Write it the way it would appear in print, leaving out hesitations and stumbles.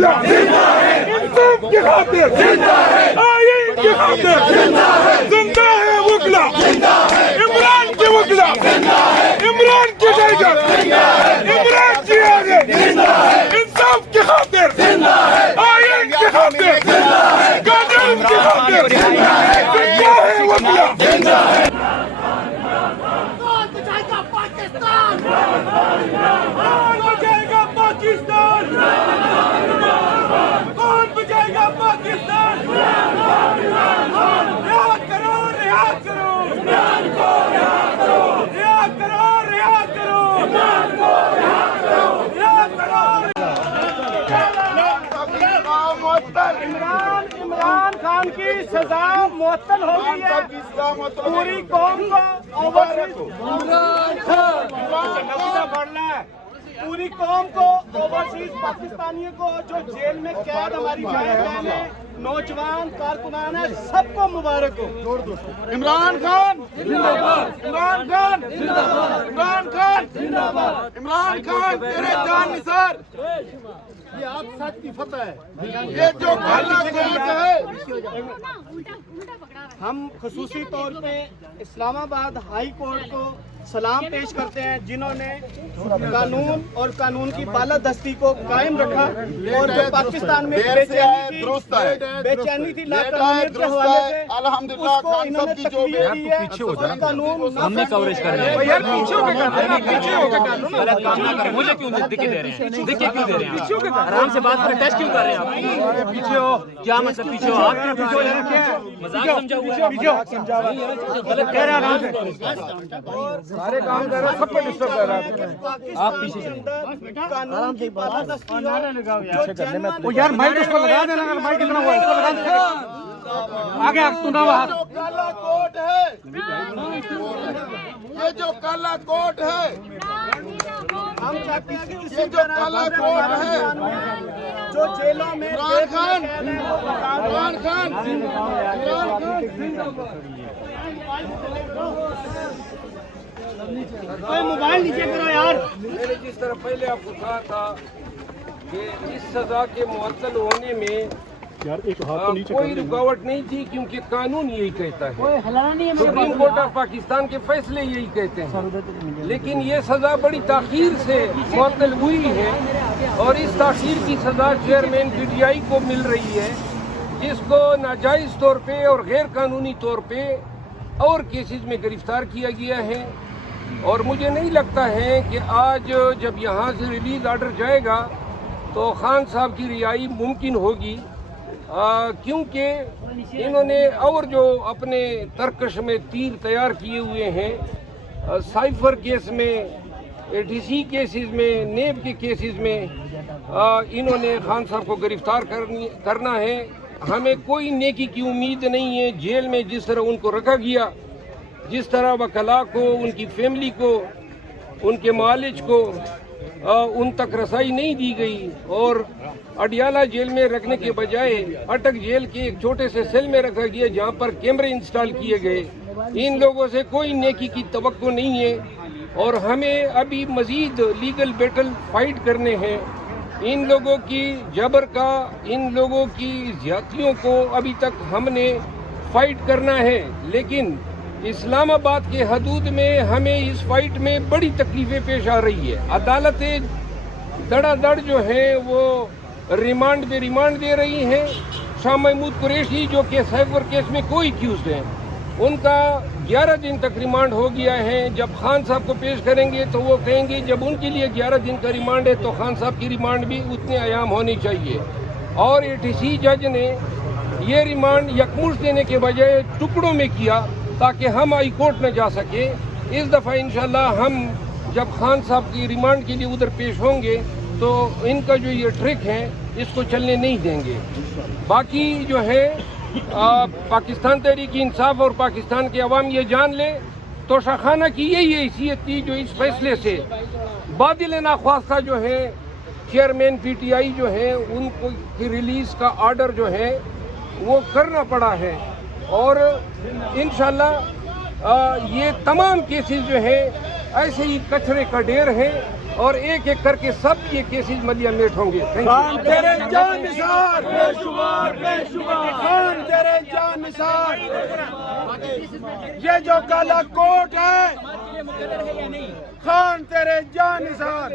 وکلا انصاف کی خاطر آئین کی خاطر زندہ ہے وکلا عمران کے وکلا عمران کی ٹائیگر عمران کی آگے انصاف کی خاطر آئین کی خاطر قانون کی خاطر زندہ ہے وکلا عمران خان کی سزا معطل ہو گئی ہے پوری قوم کو پوری قوم کو اوورسیز پاکستانیوں کو جو جیل میں قید ہماری بہنیں نوجوان کارکنان ہیں سب کو مبارک ہو عمران خان عمران خان عمران خان عمران خان تیرے جان نثار یہ آپ سچ کی فتح ہے یہ جو کالا کوٹ ہے ہم خصوصی طور پہ اسلام آباد ہائی کورٹ کو سلام پیش کرتے ہیں جنہوں نے قانون اور قانون کی بالادستی کو قائم رکھا اور جو پاکستان میں بے چینی تھی لاقانونیت کے حوالے سے اس کو انہوں نے تقویت دی ہے اور قانون ہم نے کوریج کر رہے ہیں مجھے کیوں دکھے دے رہے ہیں دیکھیے کیوں دے رہے ہیں آرام سے بات کریں ٹیسٹ کیوں کر رہے ہیں آپ پیچھے ہو کیا مطلب پیچھے ہو آپ کیوں پیچھے ہو مذاق سمجھا ہوا ہے غلط کہہ رہے ہیں آرام سے سارے کام کر رہے ہیں سب کو ڈسٹرب کر رہا ہے آپ پیچھے قانون کی بالادستی وہ یار مائک اس کو لگا دینا اگر مائک اتنا ہوا اس کو لگا دینا آگے آپ سنا ہوا کالا کوٹ ہے یہ جو کالا کوٹ ہے ہم چاہتے ہیں کہ یہ جو کالا کوٹ ہے جو جیلوں میں عمران خان عمران خان کوئی موبائل نیچے کرو یار میں نے جس طرح پہلے آپ کو کہا تھا کہ اس سزا کے معطل ہونے میں کوئی رکاوٹ نہیں تھی کیونکہ قانون یہی کہتا ہے سپریم کورٹ آف پاکستان کے فیصلے یہی کہتے ہیں لیکن یہ سزا بڑی تاخیر سے معطل ہوئی ہے اور اس تاخیر کی سزا چیئرمین پی ٹی آئی کو مل رہی ہے جس کو ناجائز طور پہ اور غیر قانونی طور پہ اور کیسز میں گرفتار کیا گیا ہے اور مجھے نہیں لگتا ہے کہ آج جب یہاں سے ریلیز آرڈر جائے گا تو خان صاحب کی رہائی ممکن ہوگی کیونکہ انہوں نے اور جو اپنے ترکش میں تیر تیار کیے ہوئے ہیں سائفر کیس میں ڈی سی کیسز میں نیب کے کیسز میں انہوں نے خان صاحب کو گرفتار کرنا ہے ہمیں کوئی نیکی کی امید نہیں ہے جیل میں جس طرح ان کو رکھا گیا جس طرح وکلاء کو ان کی فیملی کو ان کے معالج کو ان تک رسائی نہیں دی گئی اور اڈیالہ جیل میں رکھنے کے بجائے اٹک جیل کے ایک چھوٹے سے سیل میں رکھا گیا جہاں پر کیمرے انسٹال کیے گئے ان لوگوں سے کوئی نیکی کی توقع نہیں ہے اور ہمیں ابھی مزید لیگل بیٹل فائٹ کرنے ہیں ان لوگوں کی جبر کا ان لوگوں کی زیادتیوں کو ابھی تک ہم نے فائٹ کرنا ہے لیکن اسلام آباد کے حدود میں ہمیں اس فائٹ میں بڑی تکلیفیں پیش آ رہی ہے عدالتیں دڑا دڑ جو ہیں وہ ریمانڈ پہ ریمانڈ دے رہی ہیں شاہ محمود قریشی جو کہ سائفر کیس میں کوئی ایکیوزڈ ہیں ان کا 11 دن تک ریمانڈ ہو گیا ہے جب خان صاحب کو پیش کریں گے تو وہ کہیں گے جب ان کے لیے 11 دن کا ریمانڈ ہے تو خان صاحب کی ریمانڈ بھی اتنے ایام ہونی چاہیے اور ATC جج نے یہ ریمانڈ یکمشت دینے کے بجائے ٹکڑوں میں کیا تاکہ ہم ہائی کورٹ نہ جا سکیں اس دفعہ انشاءاللہ ہم جب خان صاحب کی ریمانڈ کے لیے ادھر پیش ہوں گے تو ان کا جو یہ ٹرک ہے اس کو چلنے نہیں دیں گے باقی جو ہے پاکستان تحریک انصاف اور پاکستان کے عوام یہ جان لے تو شاخانہ کی یہی حیثیت تھی جو اس فیصلے سے بادل ناخواستہ جو ہے چیئرمین پی ٹی آئی جو ہے ان کو کی ریلیز کا آرڈر جو ہے وہ کرنا پڑا ہے اور انشاءاللہ یہ تمام کیسز جو ہے ایسے ہی کچرے کا ڈھیر ہیں اور ایک ایک کر کے سب یہ کیسز ملیا میٹ ہوں گے. خان تیرے جان نثار بے شمار بے شمار خان تیرے جان نثار. یہ جو کالا کوٹ ہے خان تیرے جان نثار.